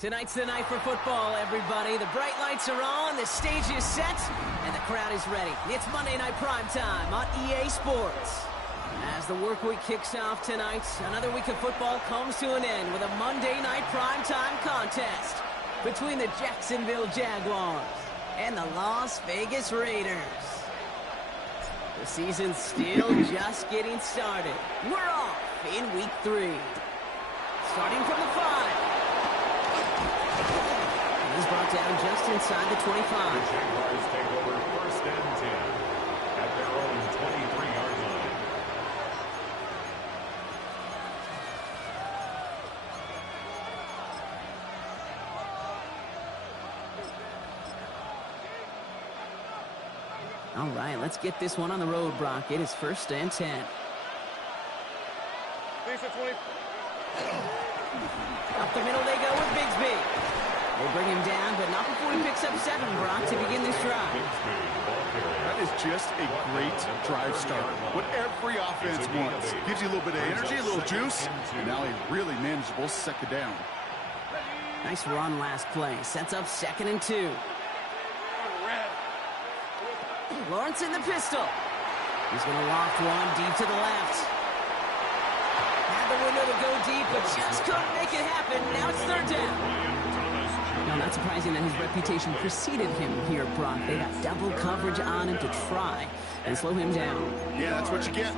Tonight's the night for football, everybody. The bright lights are on, the stage is set, and the crowd is ready. It's Monday Night Primetime on EA Sports. As the work week kicks off tonight, another week of football comes to an end with a Monday Night Primetime contest between the Jacksonville Jaguars and the Las Vegas Raiders. The season's still just getting started. We're off in week 3. Starting from the 5. He's brought down just inside the 25. The Jaguars take over 1st and 10 at their own 23-yard line. All right, let's get this one on the road, Brock. It is 1st and 10. Up the middle they go with Bigsby. They bring him down, but not before he picks up 7, Brock, to begin this drive. That is just a great drive start. What every offense wants. Gives you a little bit of energy, a little juice, and now a really manageable 2nd down. Nice run last play. Sets up 2nd and 2. Lawrence in the pistol. He's going to loft one deep to the left. Had the window to go deep, but just couldn't make it happen. Now it's 3rd down. Now, not surprising that his reputation preceded him here, Brock. They got double coverage on him to try and slow him down. Yeah, that's what you get.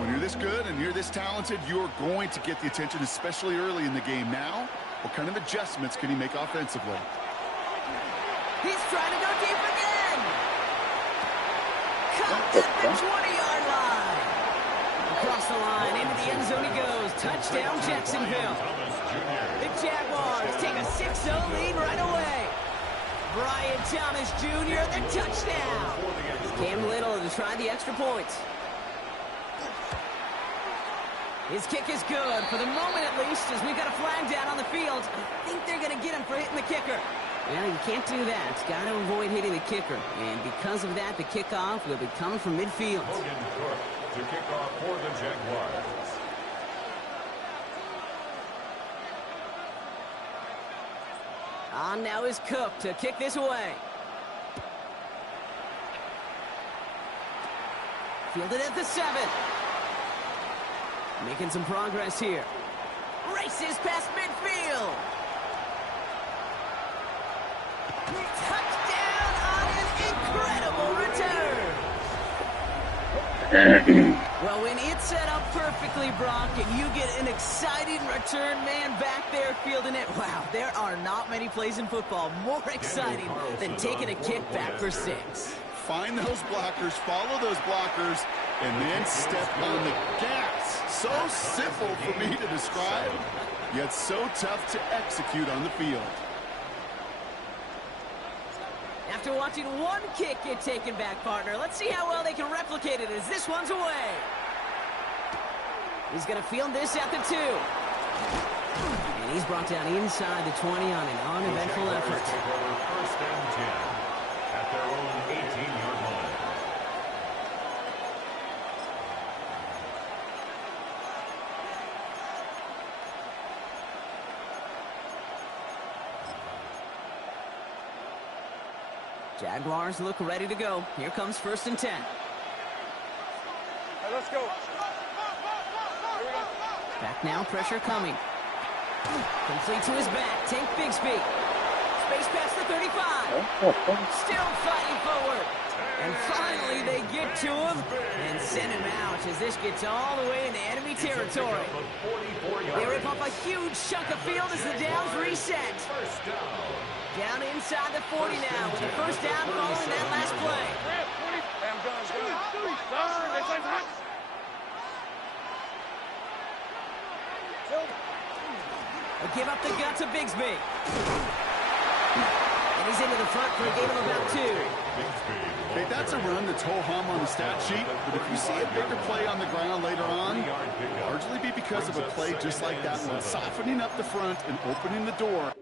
When you're this good and you're this talented, you're going to get the attention, especially early in the game. Now, what kind of adjustments can he make offensively? He's trying to go deep again. Caught at the 20-yard line. Across the line, into the end zone he goes. Touchdown, Jacksonville. The Jaguars take a 6-0 lead right away. Brian Thomas Jr., the touchdown. Cam Little to try the extra point. His kick is good, for the moment at least, as we've got a flag down on the field. I think they're going to get him for hitting the kicker. Well, you can't do that. Got to avoid hitting the kicker. And because of that, the kickoff will be coming from midfield. Logan Cook to kick off for the Jaguars. On now is Cook to kick this away. Fielded at the 7. Making some progress here. Races past midfield. Touchdown on an incredible return. Well, when it's set up perfectly, Brock, and you get an exciting return man back there fielding it, wow, there are not many plays in football more exciting than taking a kick back for 6. Find those blockers, follow those blockers, and then step on the gas. So simple for me to describe, yet so tough to execute on the field. After watching one kick get taken back, partner, let's see how well they can replicate it as this one's away. He's going to field this at the 2. And he's brought down inside the 20 on an uneventful effort. Take over 1st and 10 at their own 18-yard line. Jaguars look ready to go. Here comes 1st and 10. Hey, let's go. Back now, pressure coming. Complete to his back. Take Bigsby. Space past the 35. Still fighting forward. And finally they get to him and send him out as this gets all the way into enemy territory. They rip up a huge chunk of field as the downs reset. Down inside the 40 now with the 1st down following that last play. They'll give up the gut to Bigsby. And he's into the front for a gain of about 2. Okay, that's a run that's ho-hum on the stat sheet, but if you see a bigger play on the ground later on, it'll largely be because of a play just like that one, softening up the front and opening the door.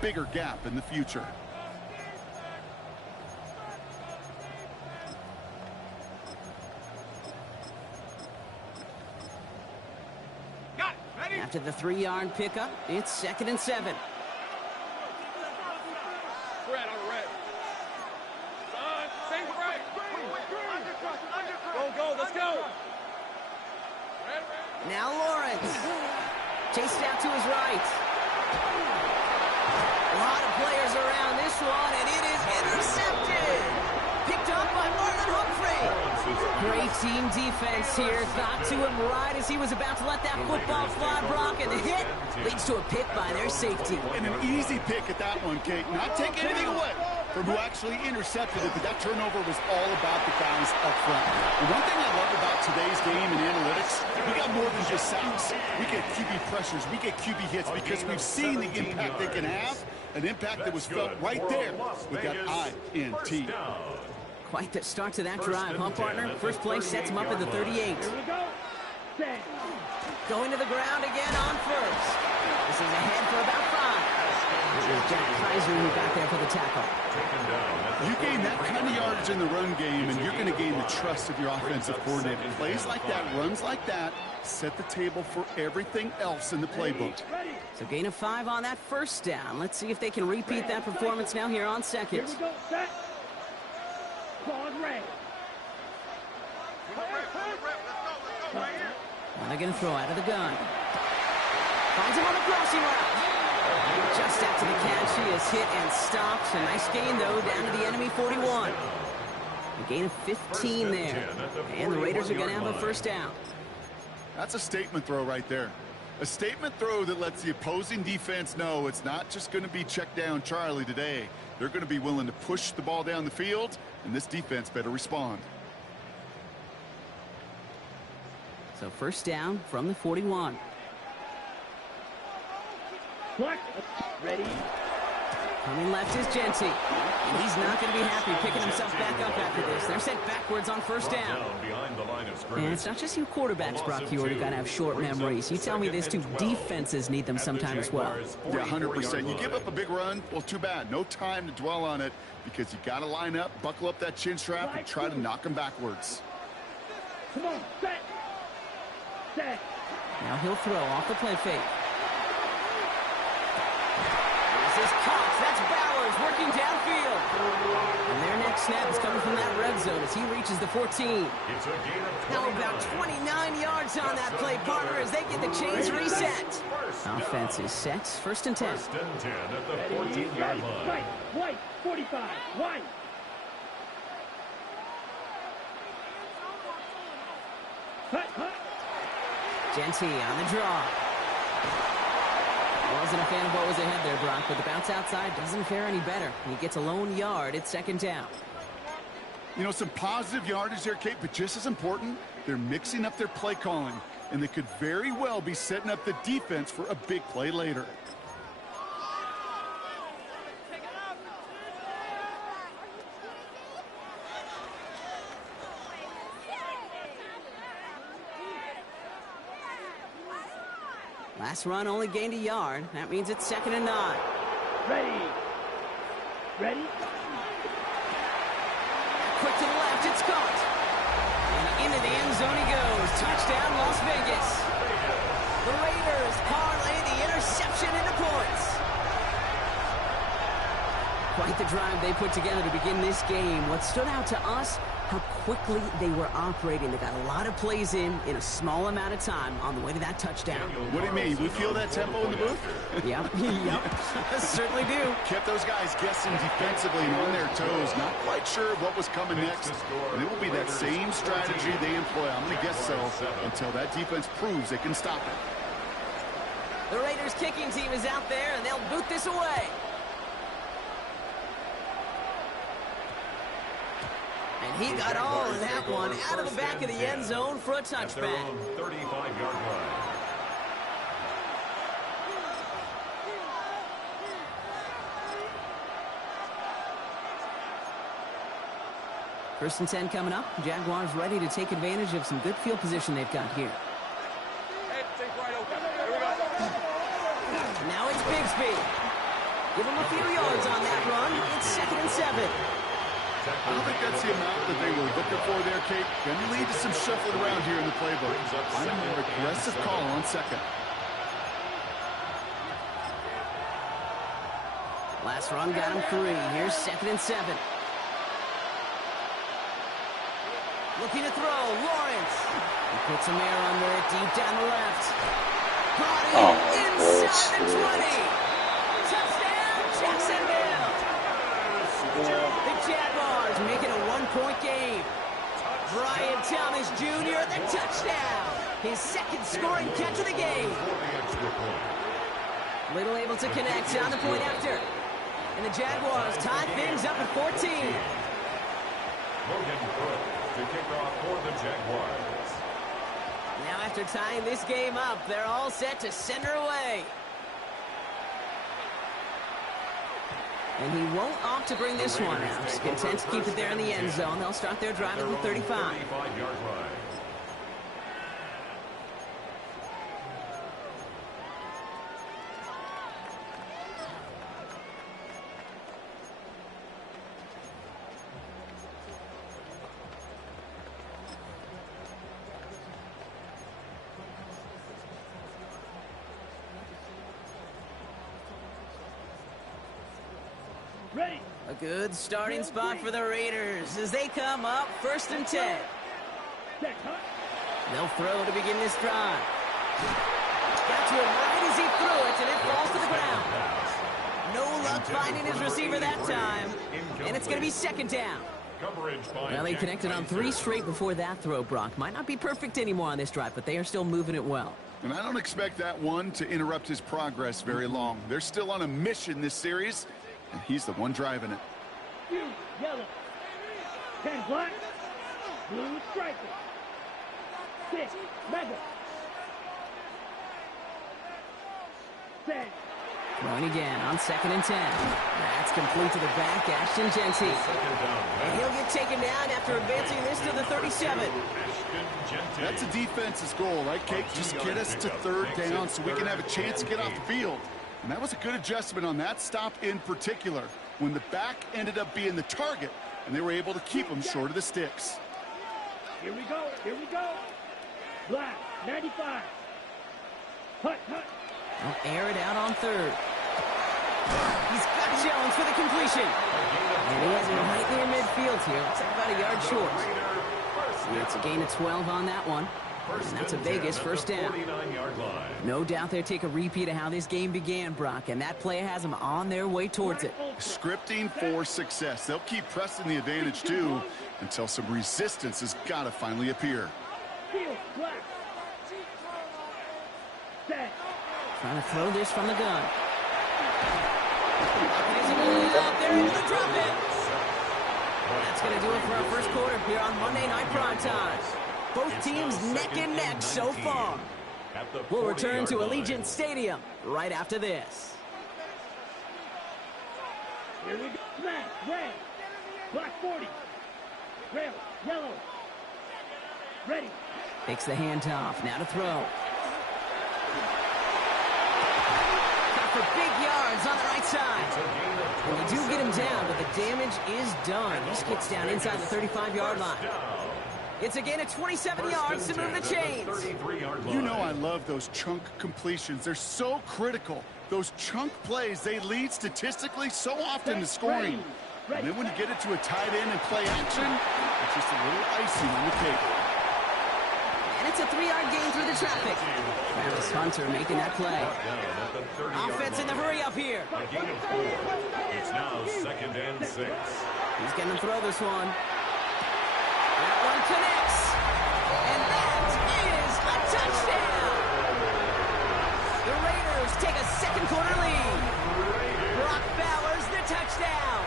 bigger gap in the future. After the 3-yard pickup, it's 2nd and 7. Go, let's go. Now Lawrence. Chased out to his right. A lot of players around this one, and it is intercepted. Picked up by Marlon Humphrey. Great team defense here. Got to him right as he was about to let that football fly, Brock, and the hit leads to a pick by their safety. And an easy pick at that one, Kate. Not taking anything away from who actually intercepted it, but that turnover was all about the guys up front. And one thing I love about today's game and analytics, we got more than just sacks. We get QB pressures, we get QB hits, because we've seen the impact they can have, an impact that was felt right there with that INT. Quite the start to that drive, huh, partner? First play sets him up at the 38. Going to the ground again on first. This is ahead for about 5. It was Jack Kaiser who got there for the tackle. You gain that kind of yardage in the run game, and you're going to gain the trust of your offensive coordinator. Plays like that, runs like that, set the table for everything else in the playbook. So gain of 5 on that first down. Let's see if they can repeat that performance now here on second. Here we go, set. Now they're going to throw out of the gun. Finds him on the crossing route. Just after the catch, he is hit and stopped. A nice gain, though, down to the enemy 41. A gain of 15 there. And the Raiders are going to have a first down. That's a statement throw right there. A statement throw that lets the opposing defense know it's not just going to be check down Charlie today. They're going to be willing to push the ball down the field, and this defense better respond. So first down from the 41. Ready. Coming left is Genty. And he's not going to be happy picking himself back up after this. They're sent backwards on first down. And it's not just you quarterbacks, Brock Huard, who got to have short memories. You tell me this too, defenses need them sometime as well. Yeah, 100%. You give up a big run, well, too bad. No time to dwell on it, because you got to line up, buckle up that chin strap, and try to knock them backwards. Come on, set. Set. Now he'll throw off the play fake. This is Cox. That's Bowers working downfield. And their next snap is coming from that red zone as he reaches the 14. Now about 29 yards on that play, partner, as they get the chains reset. Offense is set. First and 10. First and 10 at the 14-yard line. White, 45, white. Genty on the draw. Wasn't a fan of what was ahead there, Brock, but the bounce outside doesn't fare any better. He gets a lone yard at second down. You know, some positive yardage there, Kate, but just as important, they're mixing up their play calling, and they could very well be setting up the defense for a big play later. Last run only gained a yard. That means it's 2nd and 9. Ready. Ready. Quick to the left, it's caught. And into the end zone he goes. Touchdown, Las Vegas. The Raiders parlay the interception into points. Quite the drive they put together to begin this game. What stood out to us, how quickly they were operating. They got a lot of plays in a small amount of time on the way to that touchdown. What do you mean? We feel that tempo in the booth? Yep, yep, certainly do. Kept those guys guessing defensively and on their toes, not quite sure what was coming next. And it will be that same strategy they employ. I'm going to guess so until that defense proves they can stop it. The Raiders kicking team is out there, and they'll boot this away. And he got all of that one out of the back of the end zone for a touchback. 35-yard line. First and 10 coming up. Jaguars ready to take advantage of some good field position they've got here. Right open. Here we go. Now it's Bigsby. Give him a few yards on that run. It's 2nd and 7. I don't think that's the amount that they were looking for there, Kate. Going to lead to some shuffling around here in the playbook. Find a more aggressive call on 2nd. Last run got him 3. Here's 2nd and 7. Looking to throw. Lawrence. He puts some air under it deep down the left. Caught inside the 20. Touchdown, Jacksonville. The Jaguars make it a 1-point game. Brian Thomas Jr., the touchdown. His 2nd scoring catch of the game. Little able to connect on the point after. And the Jaguars tie things up at 14. Logan Cook to kick off for the Jaguars. Now after tying this game up, they're all set to send her away. And he won't opt to bring this one out. He's content to keep it there in the end zone. They'll start their drive at the 35. 35-yard line. Ready. A good starting spot for the Raiders as they come up 1st and 10. Set, huh? They'll throw to begin this drive. Got to him right as he threw it, and it falls to the ground. No luck finding his receiver that time, and it's going to be 2nd down. Well, they connected on 3 straight before that throw, Brock. Might not be perfect anymore on this drive, but they are still moving it well. And I don't expect that one to interrupt his progress very long. They're still on a mission this series, and he's the one driving it. You, yellow. 10 black. Blue striker. 6, mega. 10. Throwing again on 2nd and 10. That's complete to the back, Ashton Genty. And he'll get taken down after advancing this to the 37. That's a defense's goal, right, Kate? Just get us to 3rd down so we can have a chance to get off the field. And that was a good adjustment on that stop in particular, when the back ended up being the target, and they were able to keep him short of the sticks. Here we go. Here we go. Black, 95. Hut, hut. They'll air it out on 3rd. He's got Jones for the completion. And he has him right near midfield here. Looks like about a yard short. And it's a gain of 12 on that one. And that's a Vegas 1st down. No doubt they take a repeat of how this game began, Brock, and that play has them on their way towards it. Scripting for success. They'll keep pressing the advantage, too, until some resistance has got to finally appear. Field, black. Set. Trying to throw this from the gun. They're able to drop it. That's going to do it for our first quarter here on Monday Night Primetime. Both teams neck and neck so far. We'll return to Allegiant Stadium right after this. Here we go. Black, red. Black 40. Rail, yellow. Ready. Takes the handoff. Now to throw. Got for big yards on the right side. And they do get him down, but the damage is done. Just gets down inside the 35-yard line. It's a gain of 27 yards to move the chains. You know I love those chunk completions. They're so critical. Those chunk plays, they lead statistically so often to scoring. And then when you get it to a tight end and play action, it's just a little icing on the cake. And it's a 3-yard gain through the traffic. Travis Hunter making that play. Offense in the hurry up here. A gain of 4. It's now 2nd and 6. He's going to throw this one. That one connects. And that is a touchdown. The Raiders take a 2nd quarter lead. Brock Bowers the touchdown.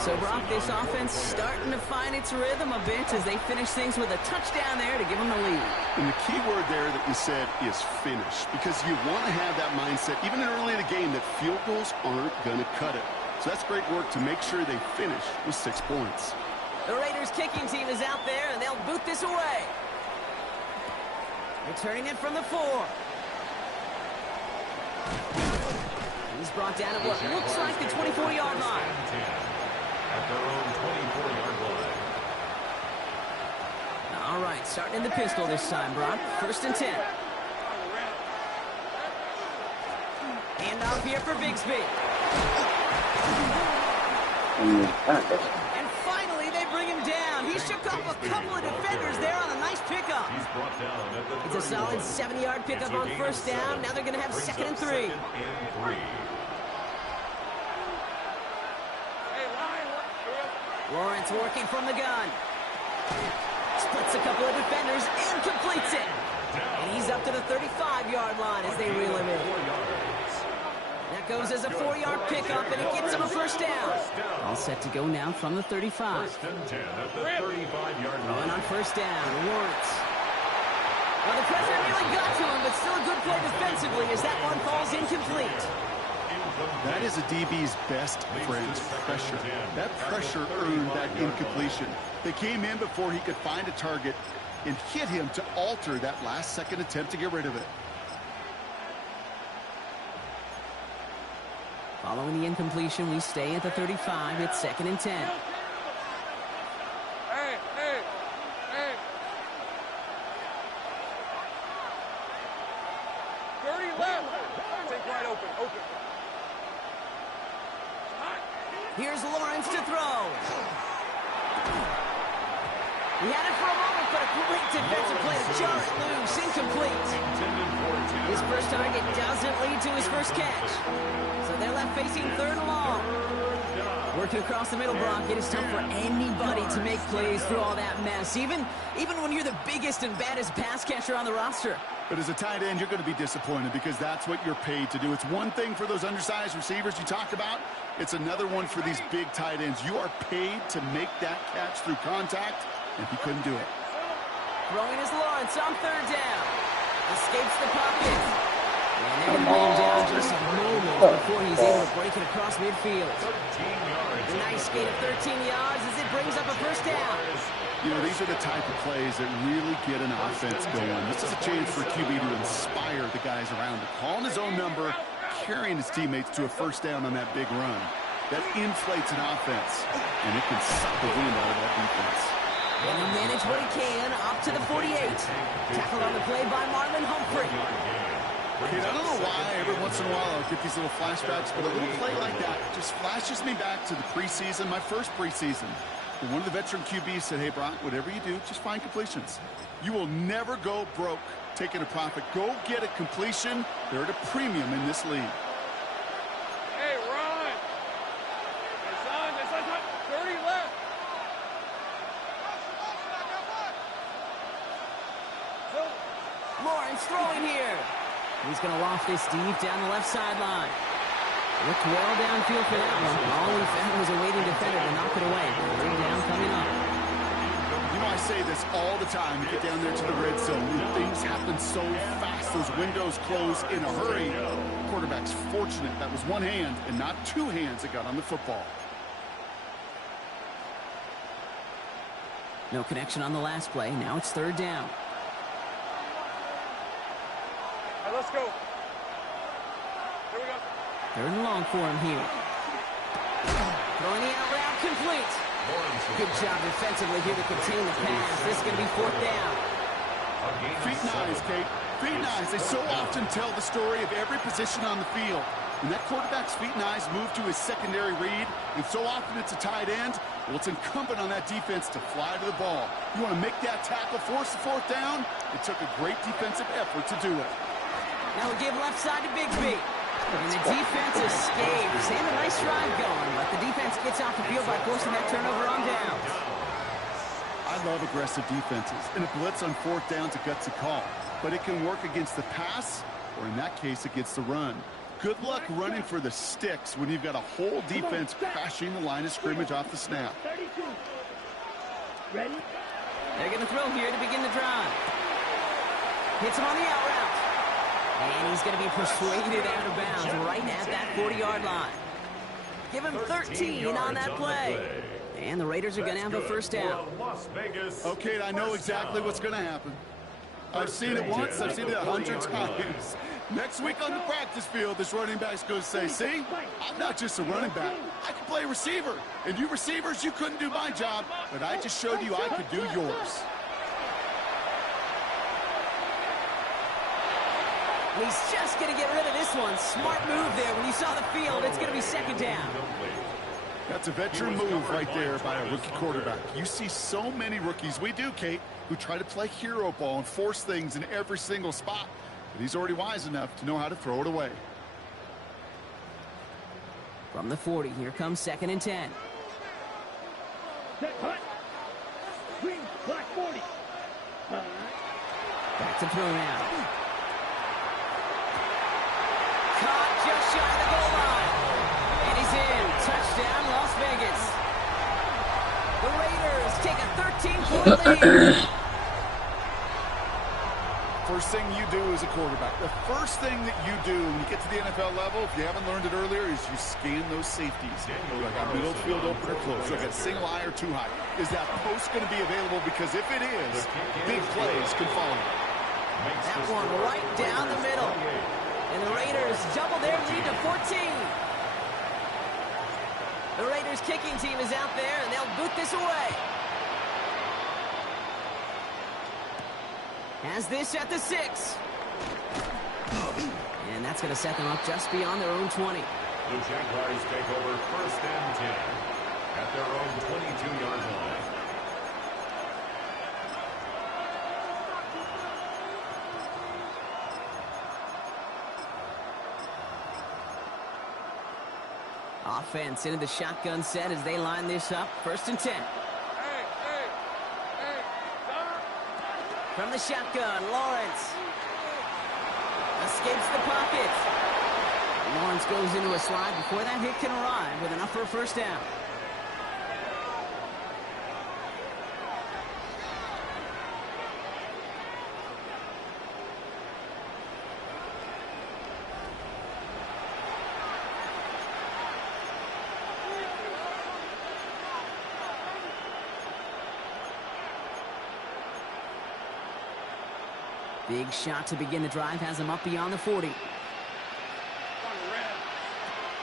So, Brock, this offense starting to find its rhythm a bit as they finish things with a touchdown there to give them the lead. And the key word there that you said is finish, because you want to have that mindset, even early in the game, that field goals aren't going to cut it. So that's great work to make sure they finish with 6 points. The Raiders kicking team is out there, and they'll boot this away. Returning it from the 4. He's brought down at what looks like the 24-yard line. At their own 24-yard line. All right, starting in the pistol this time, Brock. 1st and 10. Hand off here for Bigsby. And finally, they bring him down. He shook off a couple of defenders there on a nice pickup. He's brought down at the It's a solid 70-yard pickup on 1st down. Now they're going to have 2nd and 3. Lawrence working from the gun. Splits a couple of defenders and completes it. And he's up to the 35-yard line as they reel him in. That goes as a 4-yard pickup, and it gets him a 1st down. All set to go now from the 35. 1st and 10 at the 35-yard line. Going on 1st down, Lawrence. Well, the pressure really got to him, but still a good play defensively as that one falls incomplete. That is a DB's best friend, pressure. That pressure earned that incompletion. They came in before he could find a target and hit him to alter that last-second attempt to get rid of it. Following the incompletion, we stay at the 35. It's 2nd and 10. Hey. 30 left. Take right open. Here's Lawrence to throw. He had it for a moment, but a great defensive play to jar it loose. Incomplete. His first target doesn't lead to his first catch. So they're left facing 3rd and long. Working across the middle, Brock, it is tough for anybody to make plays through all that mess, even when you're the biggest and baddest pass catcher on the roster. But as a tight end, you're going to be disappointed because that's what you're paid to do. It's one thing for those undersized receivers you talk about. It's another one for these big tight ends. You are paid to make that catch through contact, and he couldn't do it. Throwing is Lawrence on 3rd down. Escapes the pocket. And they're going to bring him down just a moment before he's able to break it across midfield. A nice gain of 13 yards as it brings up a 1st down. You know, these are the type of plays that really get an offense going. This is a chance for QB to inspire the guys around him. Calling his own number, carrying his teammates to a 1st down on that big run. That inflates an offense, and it can suck the wind out of that defense. And he'll manage what he can up to the 48. Tackled on the play by Marlon Humphrey. Kid, I don't know why every once in a while I'll get these little flashbacks, but a little play like that just flashes me back to the preseason, my first preseason. And one of the veteran QBs said, hey, Brock, whatever you do, just find completions. You will never go broke taking a profit. Go get a completion. They're at a premium in this league. Hey, run. It's on 30 left. Lawrence throwing here. He's going to loft this deep down the left sideline. Looked well downfield for that one. All he found was a waiting defender to knock it away. 3rd down coming up. You know, I say this all the time. You get down there to the red zone, and things happen so fast. Those windows close in a hurry. Quarterback's fortunate that was one hand and not 2 hands that got on the football. No connection on the last play. Now it's 3rd down. All right, let's go. Here we go. 3rd and long for him here. Throwing the out route complete. Good job defensively here to contain the pass. This is going to be 4th down. Feet and eyes, Kate. Feet and eyes. They so often tell the story of every position on the field. When that quarterback's feet and eyes move to his secondary read, and so often it's a tight end, well, it's incumbent on that defense to fly to the ball. You want to make that tackle, force the 4th down? It took a great defensive effort to do it. Now we give left side to Bigsby. And the defense escapes. And a nice drive going, but the defense gets off the field by forcing that turnover on downs. I love aggressive defenses, and a blitz on 4th down's a gutsy call. But it can work against the pass, or in that case, against the run. Good luck running for the sticks when you've got a whole defense crashing the line of scrimmage off the snap. 32. Ready? They're going to throw here to begin the drive. Hits him on the out route. And he's going to be persuaded out of bounds right at that 40-yard line. Give him 13 on that play. And the Raiders are going to have a 1st down. Okay, I know exactly what's going to happen. I've seen it once. I've seen it 100 times. Next week on the practice field, this running back's going to say, see, I'm not just a running back. I can play receiver. And you receivers, you couldn't do my job, but I just showed you I could do yours. He's just going to get rid of this one. Smart move there. When you saw the field, it's going to be second down. That's a veteran move right there by a rookie quarterback. You see so many rookies, we do, Kate, who try to play hero ball and force things in every single spot. But he's already wise enough to know how to throw it away. From the 40, here comes 2nd and 10. Set, hut. Green, black 40. Back to throw now. Caught just shy of the goal line. And he's in. Touchdown, Las Vegas. The Raiders take a 13-point lead. First thing you do as a quarterback, the first thing that you do when you get to the NFL level, if you haven't learned it earlier, is you scan those safeties. Like a middle field opener close, like a single high or too high. Is that post going to be available? Because if it is, big plays can follow. That one right down the middle. And the Raiders double their lead to 14. The Raiders kicking team is out there, and they'll boot this away. Has this at the 6. And that's going to set them up just beyond their own 20. The Jaguars take over 1st and 10 at their own 22-yard line. Offense into the shotgun set as they line this up. 1st and 10. From the shotgun, Lawrence escapes the pocket. Lawrence goes into a slide before that hit can arrive with enough for a 1st down. Big shot to begin the drive has him up beyond the 40.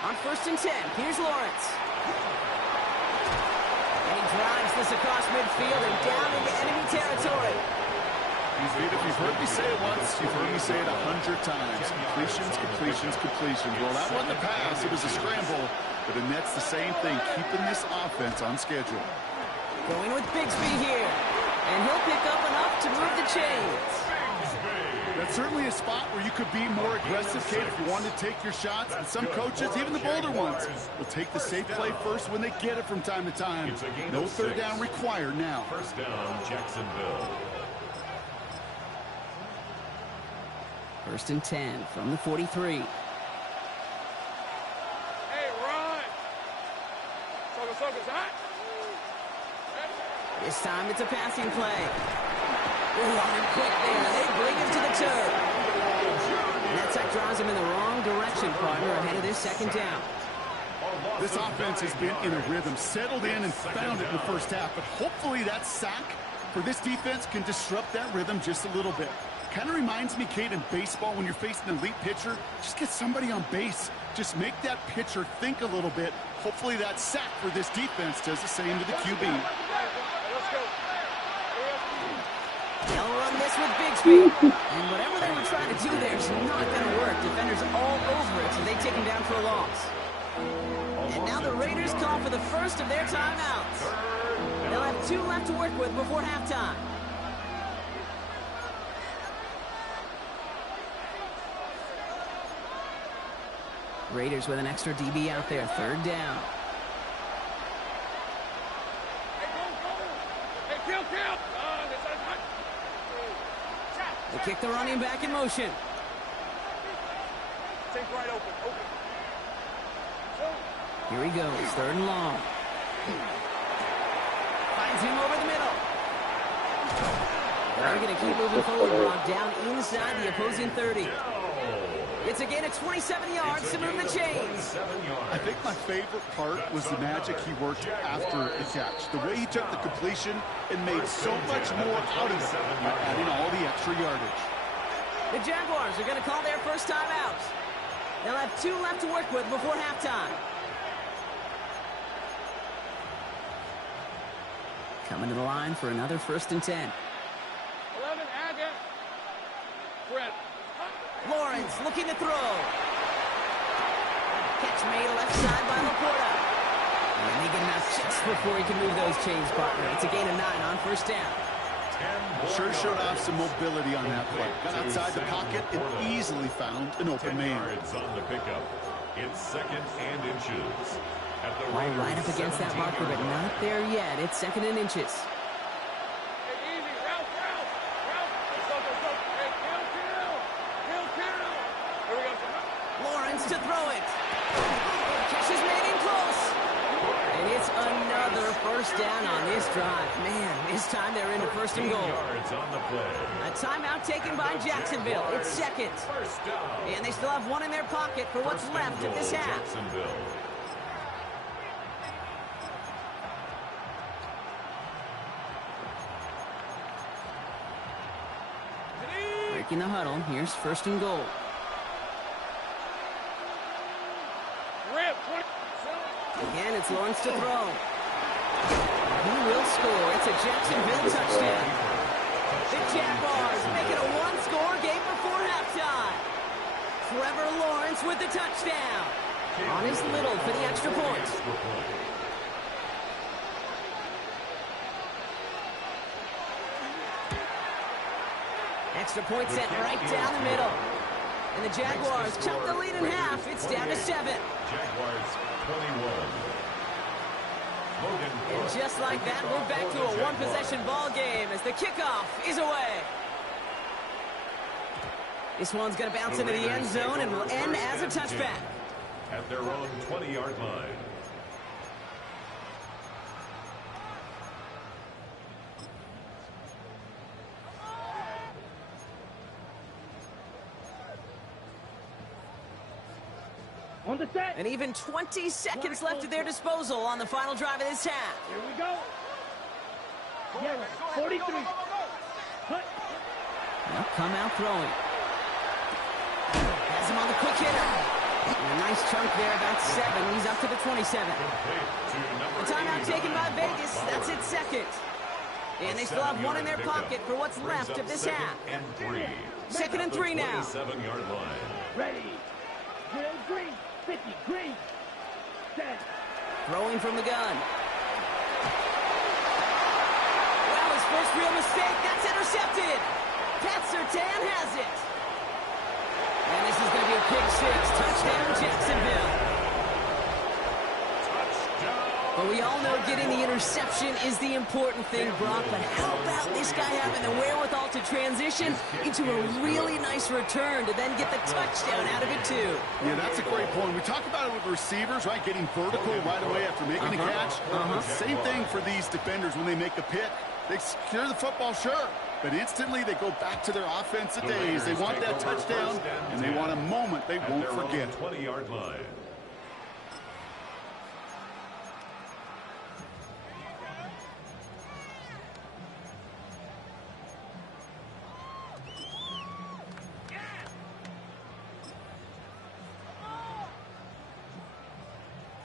On 1st and 10, here's Lawrence. And he drives this across midfield and down into enemy territory. If you've heard me say it once, you've heard me say it 100 times. Completions, completions, completions. Well, that wasn't a pass. It was a scramble. But the Nets the same thing, keeping this offense on schedule. Going with Bigsby here. And he'll pick up enough to move the chains. That's certainly a spot where you could be more aggressive, Kate, if you wanted to take your shots. And some coaches, even the bolder ones, will take the safe play first when they get it from time to time. No 3rd down required now. 1st down, Jacksonville. 1st and 10 from the 43. Hey, run! Focus, hot! This time it's a passing play. Line quick there. They bring him to the turf. And that sack drives him in the wrong direction, partner, ahead of this 2nd down. This offense has been in a rhythm, settled in and found it in the 1st half. But hopefully that sack for this defense can disrupt that rhythm just a little bit. Kind of reminds me, Kate, in baseball when you're facing an elite pitcher, just get somebody on base. Just make that pitcher think a little bit. Hopefully that sack for this defense does the same to the QB. They'll run this with Bigsby. And whatever they were trying to do there is not going to work. Defenders all over it, so they take him down for a loss. And now the Raiders call for the first of their timeouts. They'll have 2 left to work with before halftime. Raiders with an extra DB out there. 3rd down. They kick the running back in motion. Take right open. Here he goes, 3rd and long. Finds him over the middle. They're going to keep moving forward, Rob, down inside the opposing 30. It's a gain of 27 yards to move the chains. I think my favorite part was the magic he worked after the catch. The way he took the completion and made so much more out of it by adding all the extra yardage. The Jaguars are going to call their first time out. They'll have 2 left to work with before halftime. Coming to the line for another 1st and 10. 11, add it. Brett. Lawrence looking to throw. Catch made left side by Laporta. And they get him out just before he can move those chains, partner. It's a gain of 9 on 1st down. Sure showed off some mobility on that play. Got outside the pocket and easily found an open man. On the pickup. It's 2nd and inches. Ball right up against that marker, but not there yet. It's 2nd and inches. Easy. Ralph. Go. Hey, kill. Here we go. Lawrence to throw it. Catch is made in close. And it's another 1st down on this drive. Man, this time they're into 1st and goal. Yards on the play. A timeout taken by Jacksonville. It's 2nd. And they still have 1 in their pocket for what's left of this half. Jacksonville. Breaking the huddle. Here's 1st and goal. Again, it's Lawrence to throw. He will score. It's a Jacksonville touchdown. The Jaguars make it a 1-score game before halftime. Trevor Lawrence with the touchdown. On his little for the extra point. Extra point set right down the middle. And the Jaguars chop the lead in half. It's down to 7. Jaguars 21. And just like that, we're back to a one-possession ball game as the kickoff is away. This one's going to bounce into the end zone and will end as a touchback. At their own 20-yard line. On the set. And even 20 seconds left at their disposal on the final drive of this half. Here we go. Yeah, 43. Hut. They'll come out throwing. Has him on the quick hitter. And a nice chunk there, about 7. He's up to the 27. The timeout taken by Vegas. That's its 2nd. And they still have 1 in their pocket for what's left of this half. 2nd and 3 now. 7-yard line. Ready. Green. 50. Green. Set. Throwing from the gun. Well, his first real mistake. That's intercepted. Pat Surtain has it. And this is going to be a pick 6. Touchdown, Jacksonville. But we all know getting the interception is the important thing, Brock. But how about this guy having the wherewithal to transition into a really nice return to then get the touchdown out of it, too? Yeah, that's a great point. We talk about it with receivers, right? Getting vertical right away after making a catch. Same thing for these defenders when they make a pick. They secure the football, sure. But instantly they go back to their offensive days. They want that touchdown, and they want a moment they won't forget. 20-yard line.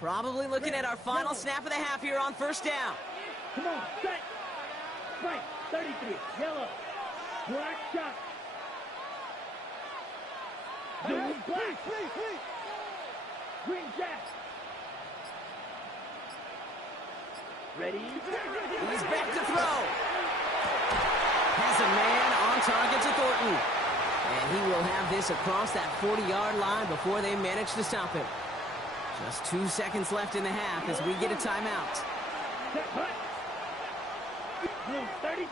Probably looking at our final snap of the half here on 1st down. Come on, set. Right, 33. Yellow. Black shot. Blue, black. Green jack. Ready? He's back to throw. Has a man on target to Thornton. And he will have this across that 40-yard line before they manage to stop him. Just 2 seconds left in the half as we get a timeout. Set, hut. Blue, 32.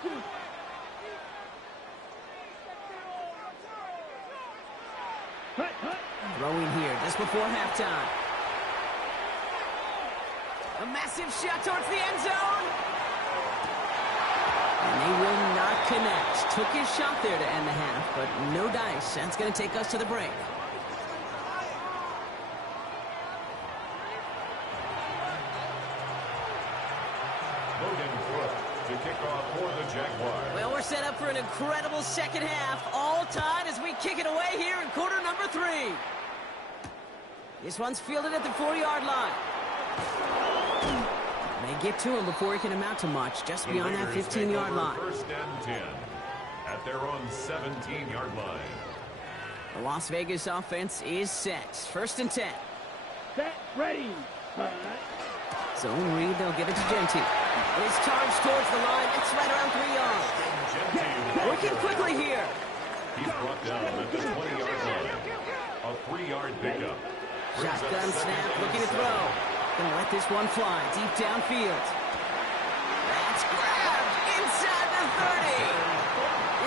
Hut. Throwing here just before halftime. A massive shot towards the end zone. And they will not connect. Took his shot there to end the half, but no dice. That's going to take us to the break. to kick off for the Jaguars. Well, we're set up for an incredible second half. All tied as we kick it away here in quarter number 3. This one's fielded at the 4-yard line. They get to him before he can amount to much, just beyond that 15-yard line. First and 10 at their own 17-yard line. The Las Vegas offense is set. First and 10. Set, ready. Zone read, they'll give it to Genti. His charge towards the line. It's right around 3 yards. Working quickly here. He's brought down at the 20-yard line. A 3-yard pickup. Shotgun snap, looking to throw. Gonna let this one fly deep downfield. That's grabbed inside the 30.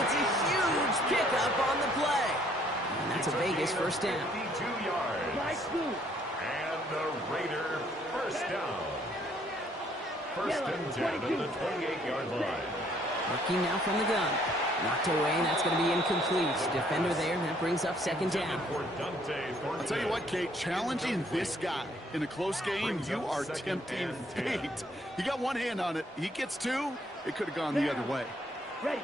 It's a huge pickup on the play. And that's a Vegas first down. 52 yards. And the Raider first down. First and 10 at the 28-yard line. Working now from the gun. Knocked away, and that's going to be incomplete. Defender there, and that brings up second down. I'll tell you what, Kate, challenging this guy in a close game, you are tempting fate. He got one hand on it. He gets two. It could have gone the other way. Ready.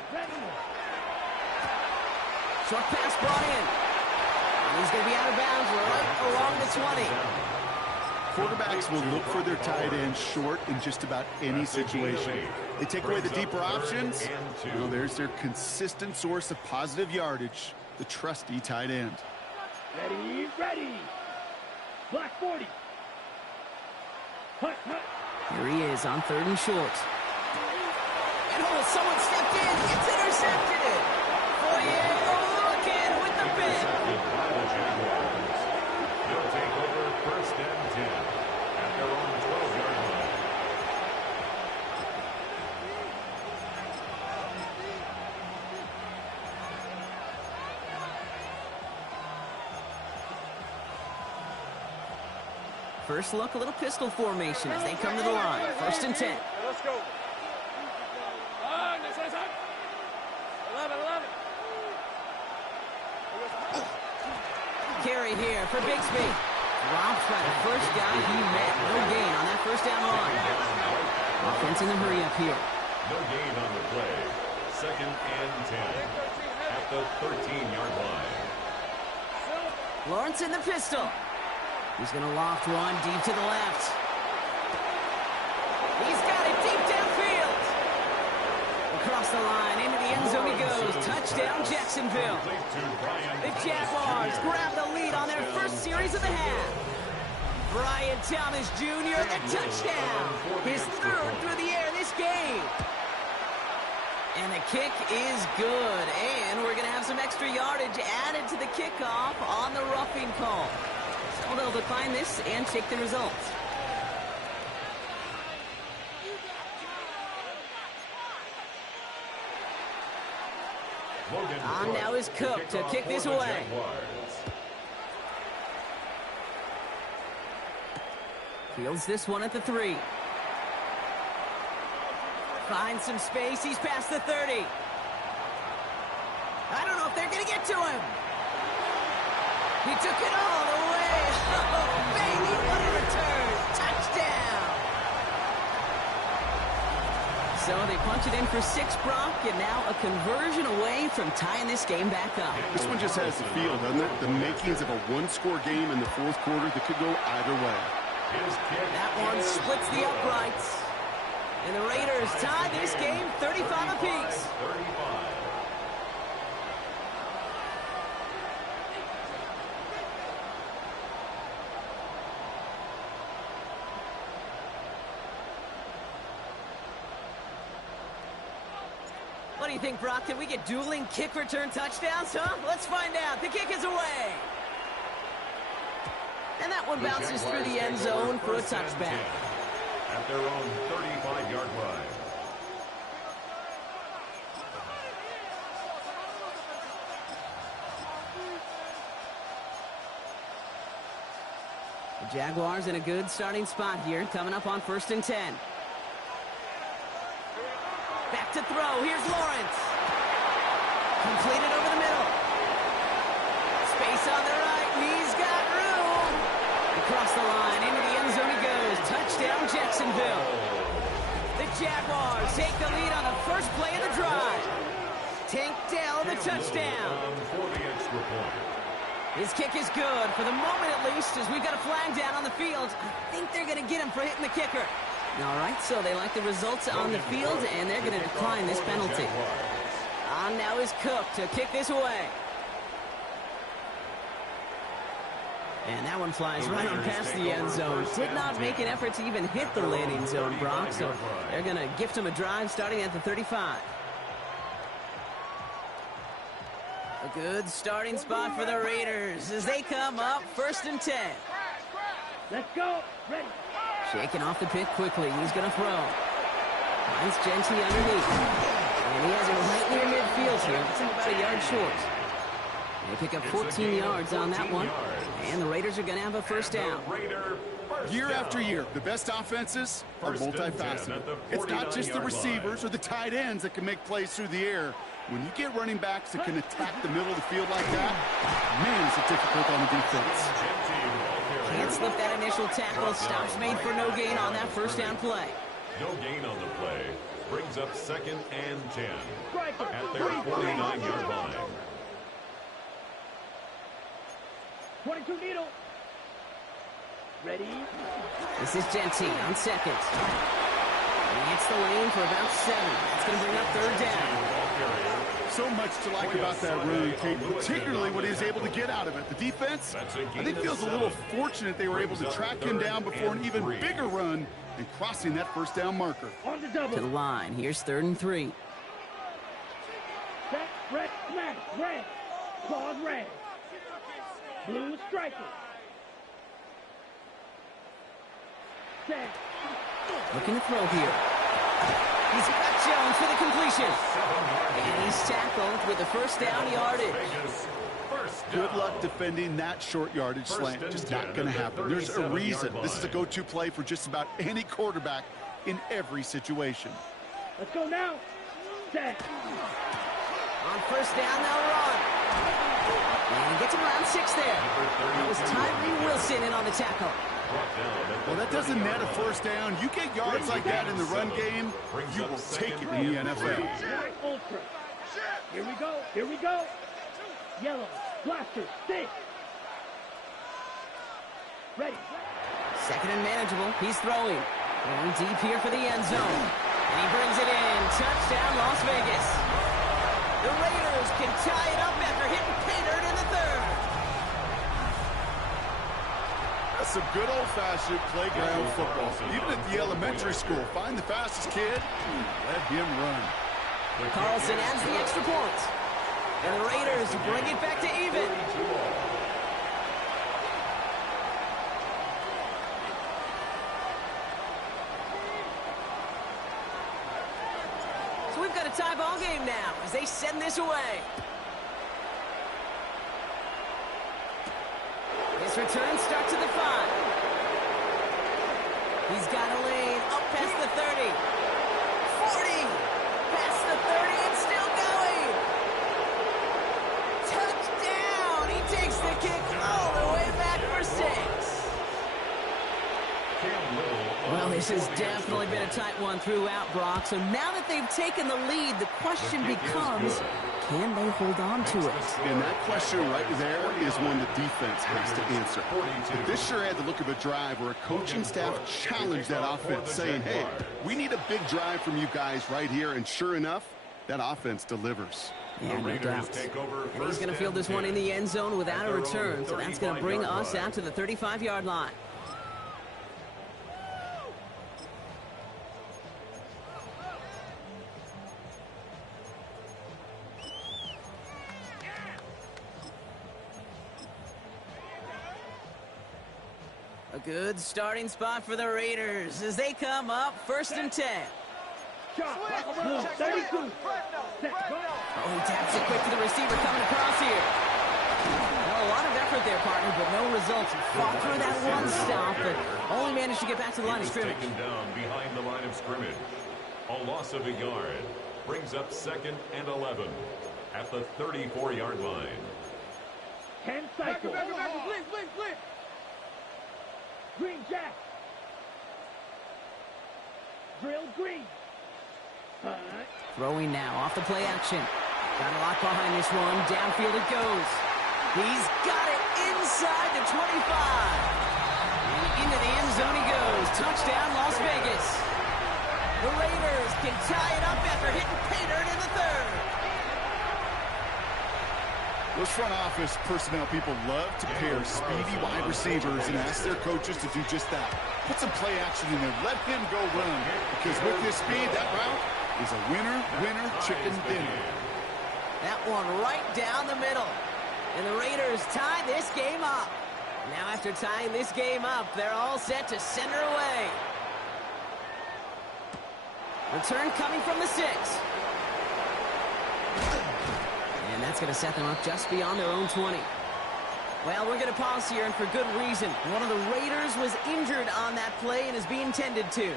Short pass brought in. And he's going to be out of bounds right along the 20. Quarterbacks will look for their tight end short in just about any situation. They take away the deeper options. Well, there's their consistent source of positive yardage, the trusty tight end. Ready. Black 40. Hut. Here he is on 3rd and short. And someone stepped in. It's intercepted. Foyer looking with the bit. They'll take over first and 10 at their own 12-yard line. First look, a little pistol formation as they come to the line. First and 10. Let's go. 11. Carry here for Bigsby. Dropped by the first guy he met. No gain on that first down line. Offense in the hurry up here. No gain on the play. Second and 10 at the 13-yard line. Lawrence in the pistol. He's going to loft one deep to the left. He's got it deep downfield. Across the line, into the end zone he goes. Touchdown, Jacksonville. The Jaguars grab the lead on their first series of the half. Brian Thomas Jr., the touchdown. His 3rd through the air this game. And the kick is good. And we're going to have some extra yardage added to the kickoff on the roughing call. So they'll decline this and take the results. On now is Cook to kick this away. Fields this one at the 3. Finds some space. He's past the 30. I don't know if they're going to get to him. He took it all the way. Oh, baby, what a return. Touchdown. So they punch it in for 6, Brock, and now a conversion away from tying this game back up. This one just has the feel, doesn't it? The makings of a one-score game in the 4th quarter that could go either way. That one splits the uprights. And the Raiders tie this game 35 apiece. 35. What do you think, Brock? Can we get dueling kick return touchdowns, huh? Let's find out. The kick is away. And that one bounces through the end zone for a touchback. At their own 35-yard line. The Jaguars in a good starting spot here, coming up on 1st and 10. Back to throw. Here's Lawrence. Completed over the middle. Space on the right. He's got room. Across the line. Into the end zone he goes. Touchdown, Jacksonville. The Jaguars take the lead on the first play of the drive. Tank Dell the touchdown. For the extra point. His kick is good, for the moment at least, as we've got a flag down on the field. I think they're going to get him for hitting the kicker. All right, so they like the results on the field, and they're going to decline this penalty. On now is Cook to kick this away. And that one flies right on past the end zone. Did not make an effort to even hit the landing zone, Brock, so they're going to gift him a drive starting at the 35. A good starting spot for the Raiders as they come up 1st and 10. Let's go. Ready. Shaking off the pit quickly. He's going to throw. Finds Genty underneath. And he has it right near midfield here. It's about a yard short. They pick up 14 yards on that one. And the Raiders are going to have a first down. Year after year, the best offenses are multifaceted. It's not just the receivers or the tight ends that can make plays through the air. When you get running backs that can attack the middle of the field like that, man, is it difficult on the defense. Can't slip that initial tackle. Stops made for no gain on that first down play. No gain on the play. Brings up 2nd and 10 at their 49-yard line. 22 needle. Ready. This is Genty on 2nd. He hits the lane for about 7. That's going to bring up 3rd down. So much to like about that run, Kate, particularly what he was able to get out of it. The defense, I think, feels a little fortunate they were able to track him down before an even bigger run and crossing that first down marker. On the double. To the line. Here's 3rd and 3. Set, red, smash, red. Claws red. Blue striker. Set. Looking to throw here. He's got Jones for the completion. And he's tackled with the first down yardage. Good luck defending that short yardage slant. Just not going to happen. There's a reason. This is a go-to play for just about any quarterback in every situation. Let's go now. Set. On first down, they'll run. And he gets him around 6 there. It was Tyree Wilson in on the tackle. Well, that doesn't net a first down. You get yards like that in the run game, you will take it in the NFL. Ultra. Here we go. Here we go. Yellow. Blaster. Stick. Ready. 2nd and manageable. He's throwing. Going deep here for the end zone. And he brings it in. Touchdown, Las Vegas. The Raiders can tie it up after hitting pay dirt in the 3rd. That's some good old-fashioned playground football. Even at the elementary school, find the fastest kid, let him run. Carlson adds the extra point. And the Raiders bring it back to even. So we've got a tie ball game now as they send this away. This return starts at the 5. He's got a lane up past the 30. 40. Past the 30 and still going. Touchdown. He takes the kick all the way back for 6. Well, this has definitely been a tight one throughout, Brock. So now that they've taken the lead, the question becomes, can they hold on to it? And that question right there is one the defense has to answer. But this sure had the look of a drive where a coaching staff challenged that offense, saying, hey, we need a big drive from you guys right here. And sure enough, that offense delivers. Yeah, no doubt. And he's going to field this one in the end zone without a return. So that's going to bring us out to the 35-yard line. A good starting spot for the Raiders as they come up 1st and 10. Blue, 32. Set, go. Oh, he taps it quick to the receiver coming across here. Well, a lot of effort there, partner, but no results. He fought through that one stop, but only managed to get back to the line of scrimmage. Taken down behind the line of scrimmage. A loss of a yard brings up 2nd and 11 at the 34-yard line. 10 cycle. Green Jack. drill green. Throwing now off the play action. Got a lot behind this one. Downfield it goes. He's got it inside the 25. And into the end zone he goes. Touchdown, Las Vegas. The Raiders can tie it up after hitting pay dirt in the third. Those front office personnel people love to pair speedy wide receivers and ask their coaches to do just that. Put some play action in there. Let him go run. Because with his speed, that route is a winner, winner, chicken dinner. That one right down the middle. And the Raiders tie this game up. Now after tying this game up, they're all set to send her away. Return coming from the 6. And that's going to set them up just beyond their own 20. Well, we're going to pause here, and for good reason. One of the Raiders was injured on that play and is being tended to.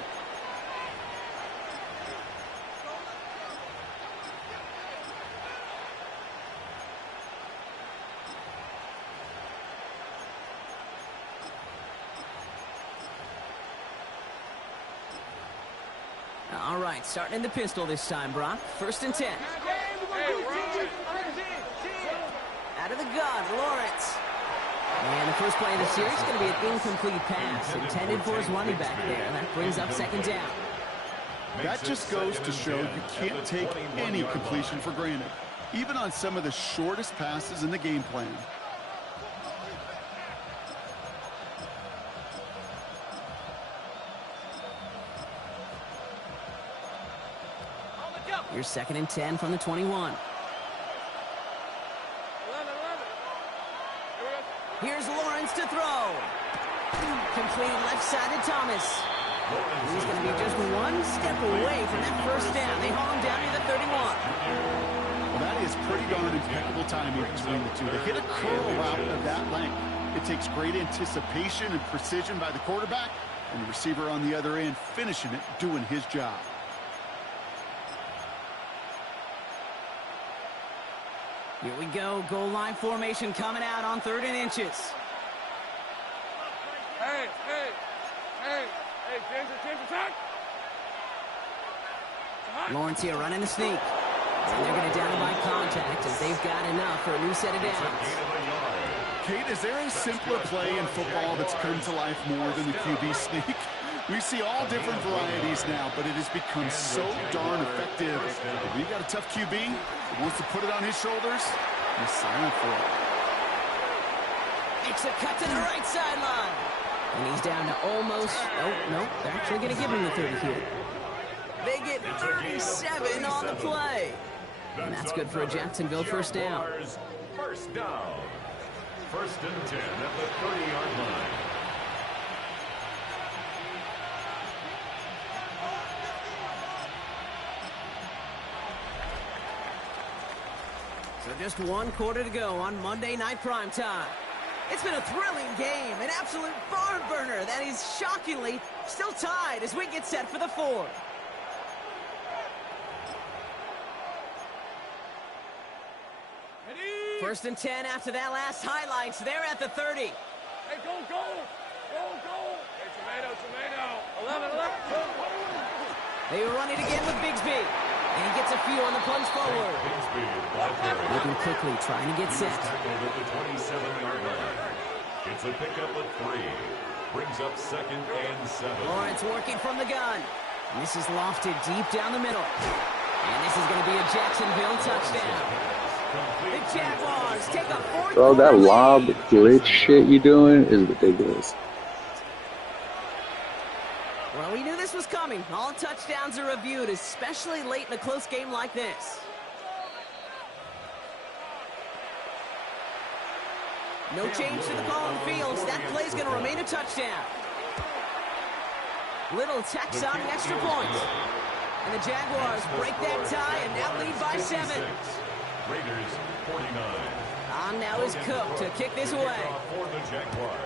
All right, starting in the pistol this time, Brock. 1st and 10. Out of the gun, Lawrence. And the first play of the series is going to be an incomplete pass intended for his running back there. That brings up 2nd down. That just goes to show you can't take any completion for granted, even on some of the shortest passes in the game plan. Here's 2nd and 10 from the 21. Here's Lawrence to throw. Completed left side to Thomas. He's going to be just one step away from that 1st down. They haul him down to the 31. Well, that is pretty darn impeccable timing between the two. To hit a curl route of that length, it takes great anticipation and precision by the quarterback, and the receiver on the other end finishing it, doing his job. Here we go. Goal line formation coming out on 3rd and inches. Hey, Ginger, attack! Lawrence here running the sneak. And they're going to down him by contact as they've got enough for a new set of downs. Kate, is there a simpler play in football that's come to life more than the QB sneak? We see all different varieties now, but it has become so darn effective. If you got a tough QB that wants to put it on his shoulders, he's silent for it. Makes a cut to the right sideline. And he's down to almost, nope, they're actually going to give him the 30 here. They get 37 on the play. And that's good for a Jacksonville 1st down. 1st down. 1st and 10 at the 30-yard line. So just 1 quarter to go on Monday Night Primetime. It's been a thrilling game, an absolute barn burner that is shockingly still tied as we get set for the 4th. First and 10 after that last highlights. They're at the 30. Hey, go! Hey, tomato! 11. They run it again with Bigsby. And he gets a few on the plunge forward. Looking quickly, trying to get set. It's a pickup of 3. Brings up 2nd and 7. Lawrence working from the gun. And this is lofted deep down the middle. And this is going to be a Jacksonville touchdown. The Jaguars take a 4th. Bro, that lob glitch shit you doing is ridiculous. Well, we knew this was coming. All touchdowns are reviewed, especially late in a close game like this. No change to the call on the field. So that play's going to remain a touchdown. Little tacks on an extra point. And the Jaguars break that tie and now lead by 7. Raiders 49. On now is Cook to kick this away. For the Jaguars.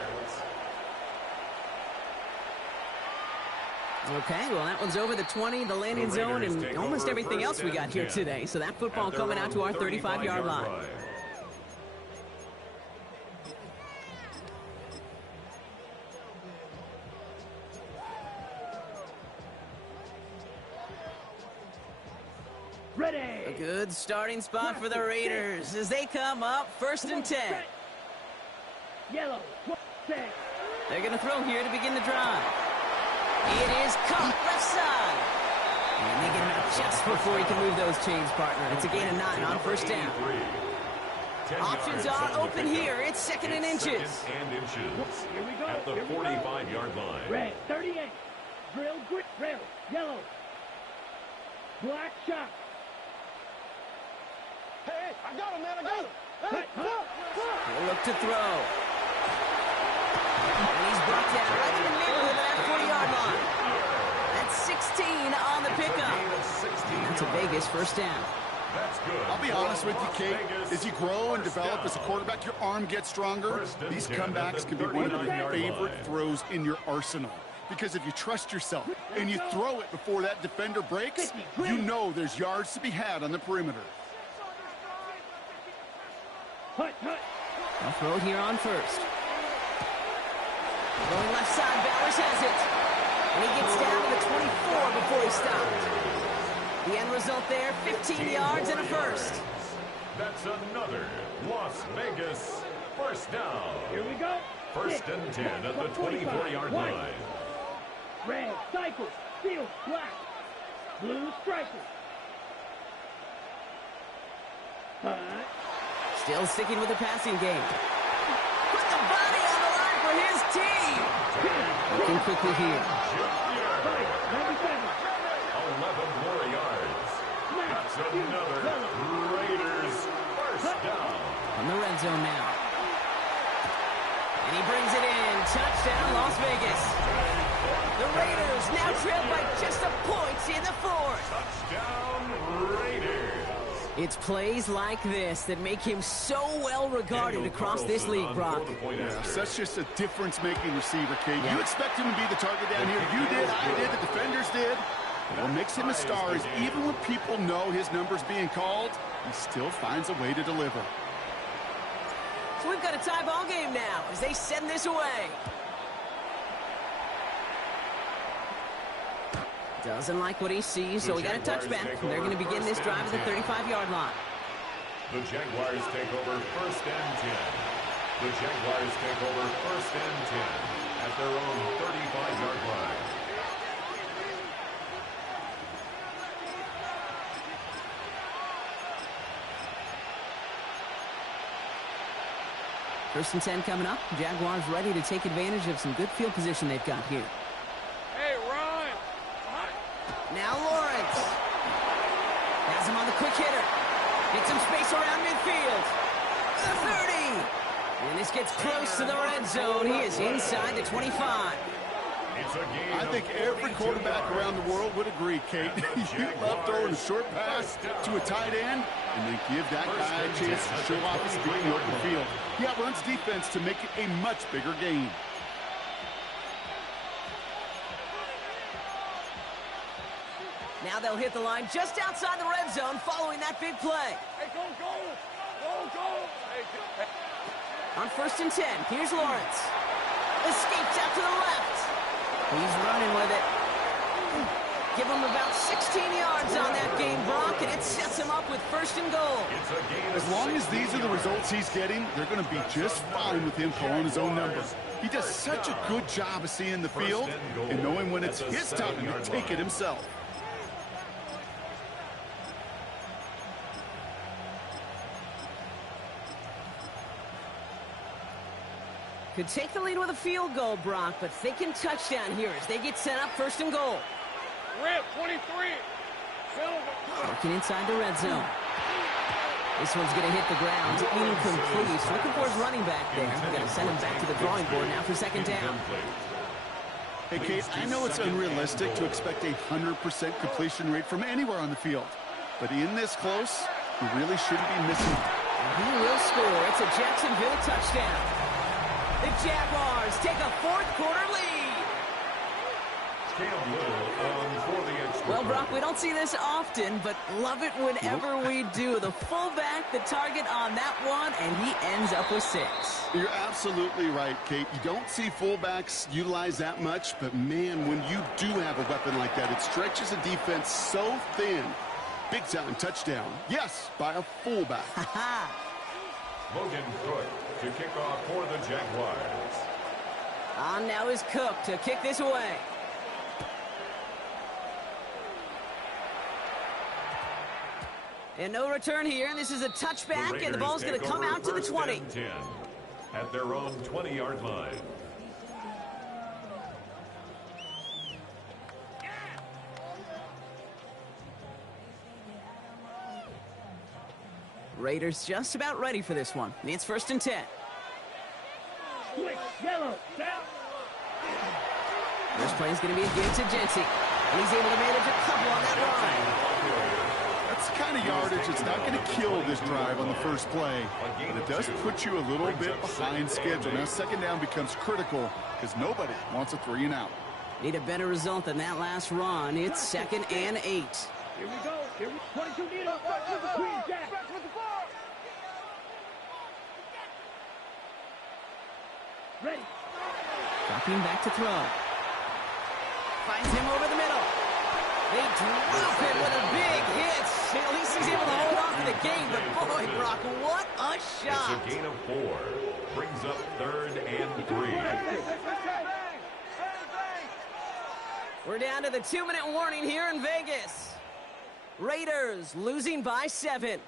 Okay, well, that one's over the 20, the landing zone, and almost everything else we got here today. So that football coming out to our 35-yard line. Ready. A good starting spot for the Raiders as they come up 1st and 10. Yellow. Set. They're going to throw here to begin the drive. It is caught left side. And they get him out just before he can move those chains, partner. It's a gain of 9 on 1st down. Options are open here. It's 2nd and inches. Here we go. At the 45-yard line. Red, 38. Drill, grip, rail. Yellow. Black shot. Hey, I got him, man. I got him. He'll look to throw. And he's brought down right in the neighborhood of that 40-yard line. That's 16 on the pickup. That's a Vegas 1st down. That's good. I'll be honest with you, Kate. As you grow and develop as a quarterback, your arm gets stronger. These comebacks can be one of your favorite throws in your arsenal. Because if you trust yourself and you throw it before that defender breaks, you know there's yards to be had on the perimeter. They'll throw it here on 1st. Going left side, Bowers has it. And he gets down to the 24 before he stopped. The end result there, 15 yards and a 1st. That's another Las Vegas 1st down. Here we go. 1st and 10 at the 24-yard line. Red, cycle, steel, black, blue striker. Still sticking with the passing game. Put the body on the line for his team. Looking quickly here. 11 more yards. That's another Raiders 1st down. In the red zone now. And he brings it in. Touchdown, Las Vegas. The Raiders now trail by just a point in the 4th. Touchdown, Raiders. It's plays like this that make him so well regarded across this league, Brock. Yeah, such just a difference-making receiver, Kate. You expect him to be the target down here. You did, I did, the defenders did. What makes him a star is even when people know his number's being called, he still finds a way to deliver. So we've got a tie ball game now as they send this away. Doesn't like what he sees, so we got a touchback. They're going to begin this drive at the 35-yard line. The Jaguars take over 1st and 10. The Jaguars take over 1st and 10 at their own 35-yard line. First and 10 coming up. Jaguars ready to take advantage of some good field position they've got here. Hey, Ryan. Now Lawrence. Has him on the quick hitter. Gets some space around midfield. The 30. And this gets close to the red zone. He is inside the 25. I think every quarterback around the world would agree, Kate. You love throwing a short pass to a tight end and then give that guy a chance to show off his speed in the open field. He outruns defense to make it a much bigger game. Now they'll hit the line just outside the red zone following that big play. Hey, go, go. Go, go. Hey, On 1st and 10, here's Lawrence. Escapes out to the left. He's running with it. Give him about 16 yards on that game, Brock, and it sets him up with 1st and goal. As long as these are the results he's getting, they're going to be just fine with him calling his own number. He does such a good job of seeing the field and knowing when it's his time to take it himself. Could take the lead with a field goal, Brock, but thinking touchdown here as they get set up 1st and goal. Rip, 23. Silver. Working inside the red zone. This one's going to hit the ground. Incomplete. Looking for his running back there. Going to send him back to the drawing board now for 2nd down. Hey, Kate, I know it's unrealistic to expect a 100% completion rate from anywhere on the field. But in this close, you really shouldn't be missing it. He will score. It's a Jacksonville touchdown. The Jaguars take a 4th quarter lead. Well, Brock, we don't see this often, but love it whenever we do. The fullback, the target on that one, and he ends up with 6. You're absolutely right, Kate. You don't see fullbacks utilize that much, but man, when you do have a weapon like that, it stretches a defense so thin. big-time touchdown. Yes, by a fullback. Logan Cook to kick off for the Jaguars. On now is Cook to kick this away. And no return here. This is a touchback, and the ball's going to come out to the 20. 10 at their own 20-yard line. Raiders just about ready for this one. It's 1st and 10. Yellow, down. First play is going to be a give to Genty. And he's able to manage a couple on that line. That's the kind of yardage that's not going to kill this drive on the first play. But it does put you a little bit behind schedule. Now second down becomes critical because nobody wants a 3 and out. Need a better result than that last run. It's 2nd and 8. Here we go. Here we 22 meter. Queen Jack. Ready. Dropping back to throw. Finds him over the middle. They drop him with a big hit. At least he's able to hold on to the game. But boy, Brock, what a shot. It's a gain of 4. Brings up 3rd and 3. We're down to the 2-minute warning here in Vegas. Raiders losing by 7.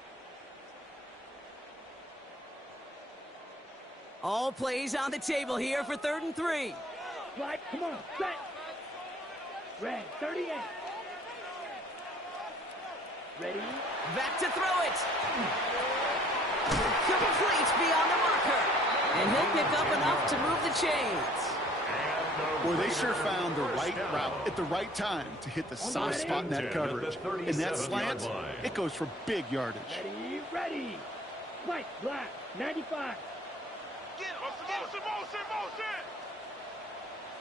All plays on the table here for 3rd and 3. Slide, come on, set. Red, 38. Ready? Back to throw it. Complete beyond the marker. And he'll pick up enough to move the chains. Boy, they sure found the right route at the right time to hit the soft spot in that coverage. In that slant, it goes for big yardage. Ready, ready. Spike, black, 95.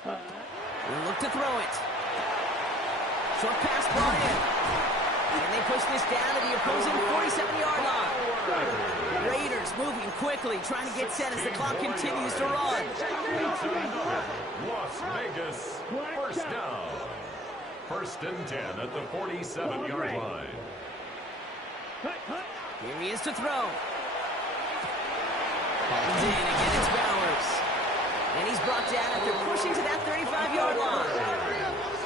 We'll look to throw it. Short pass brought in. And they push this down to the opposing 47-yard line. Raiders moving quickly, trying to get set as the clock continues to run. Las Vegas, first down. 1st and 10 at the 47-yard line. Here he is to throw. Hauled in, again it's Bowers. And he's brought down after pushing to that 35-yard line.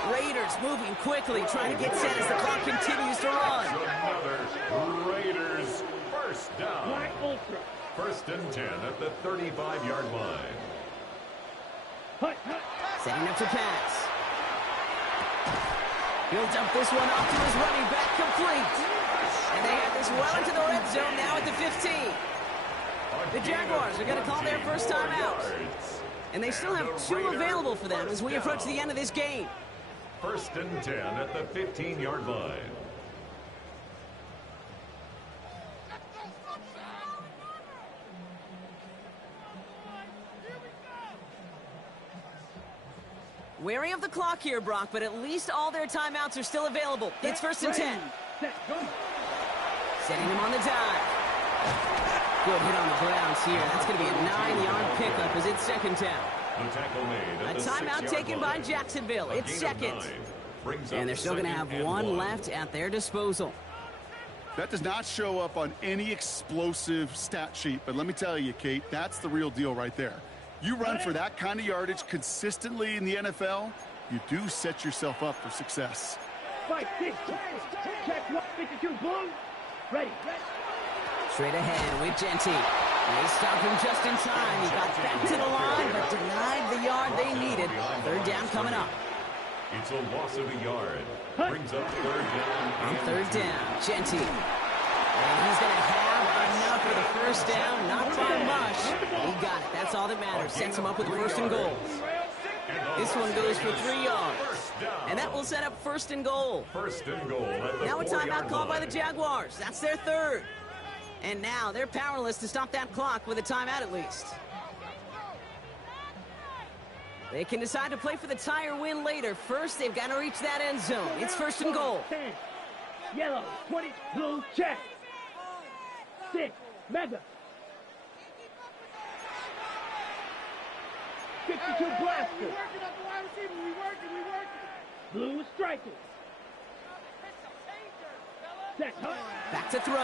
Raiders moving quickly, trying to get set as the clock continues to run. Another Raiders first down. 1st and 10 at the 35-yard line. Setting up to pass. He'll dump this one off to his running back, complete. And they have this well into the red zone now at the 15. The Jaguars are going to call their first time out. And they still have 2 available for them as we approach the end of this game. 1st and 10 at the 15-yard line. Wary of the clock here, Brock, but at least all their timeouts are still available. It's 1st and 10. Setting him on the dive. Good hit on the grounds here. That's going to be a 9-yard pickup as it's 2nd down. The tackle made at A timeout taken by Jacksonville. It's 2nd. And they're still going to have 1 left at their disposal. That does not show up on any explosive stat sheet, but let me tell you, Kate, that's the real deal right there. You run for that kind of yardage consistently in the NFL, you do set yourself up for success. Fight, check 52, blue. Ready. Straight ahead with Genty. They stopped him just in time. He got back to the line, but denied the yard they needed. 3rd down coming up. It's a loss of a yard. Brings up 3rd down. On 3rd down, Genty. And he's going to have enough for the first down. Not by much. He got it. That's all that matters. Sets him up with the 1st and goal. This one goes for 3 yards. And that will set up 1st and goal. 1st and goal at the Now a 4-yard timeout called by line. the Jaguars. That's their 3rd. And now they're powerless to stop that clock with a timeout at least. They can decide to play for the tie or win later. First, they've got to reach that end zone. It's 1st and goal. 10, yellow, 20, blue, check. 6, mega. 52 blaster. Blue striker. Set, hut. Back to throw. And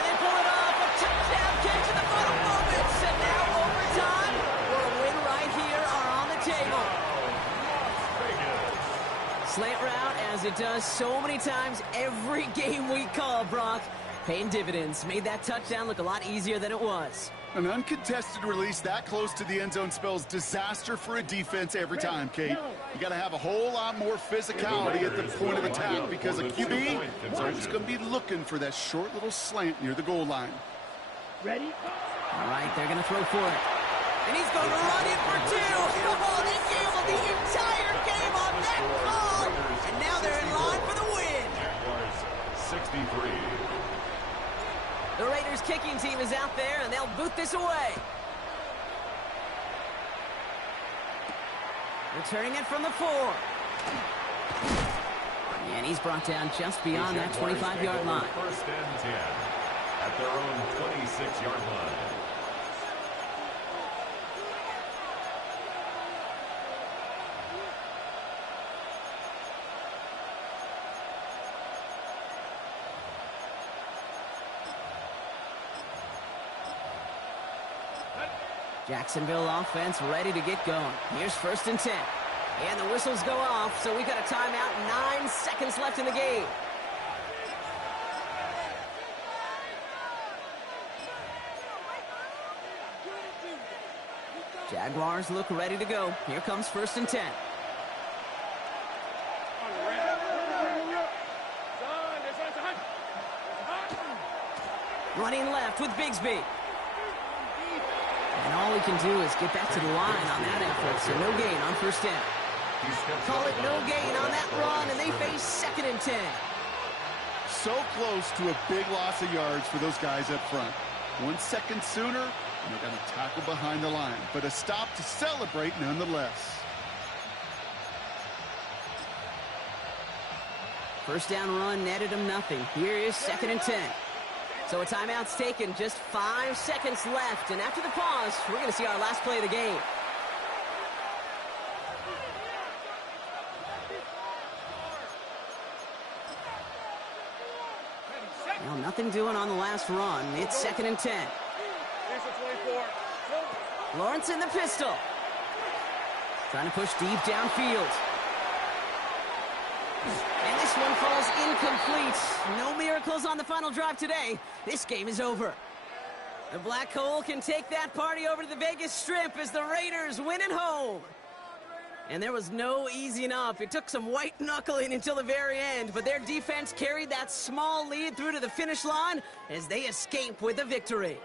they pull it off. A touchdown catch in the final moments. And now overtime or a win right here are on the table. Slant route, as it does so many times every game we call, Brock. Paying dividends. Made that touchdown look a lot easier than it was. An uncontested release that close to the end zone spells disaster for a defense every time, Kate. You got to have a whole lot more physicality at the point of attack because a QB is always going to be looking for that short little slant near the goal line. Ready? All right, they're going to throw for it. And he's going to run in for 2. Oh, they gambled the entire game on that call. And now they're in line for the win. Jaguars 63. The Raiders kicking team is out there, and they'll boot this away. Returning it from the 4. And he's brought down just beyond that 25-yard line. First and 10 at their own 26-yard line. Jacksonville offense ready to get going. Here's first and 10. And the whistles go off, so we got a timeout. 9 seconds left in the game. Jaguars look ready to go. Here comes first and 10. Running left with Bigsby. And all he can do is get back to the line on that effort, so no gain on first down. Call it no gain on that run, and they face second and 10. So close to a big loss of yards for those guys up front. 1 second sooner, and they're going to tackle behind the line. But a stop to celebrate nonetheless. First down run netted him nothing. Here is second and 10. So a timeout's taken, just 5 seconds left. And after the pause, we're going to see our last play of the game. Well, nothing doing on the last run. It's second and 10. Lawrence in the pistol. Trying to push deep downfield. And this one falls incomplete. No miracles on the final drive today. This game is over. The Black Hole can take that party over to the Vegas Strip as the Raiders win at home. And there was no easing up. It took some white knuckling until the very end, but their defense carried that small lead through to the finish line as they escape with a victory.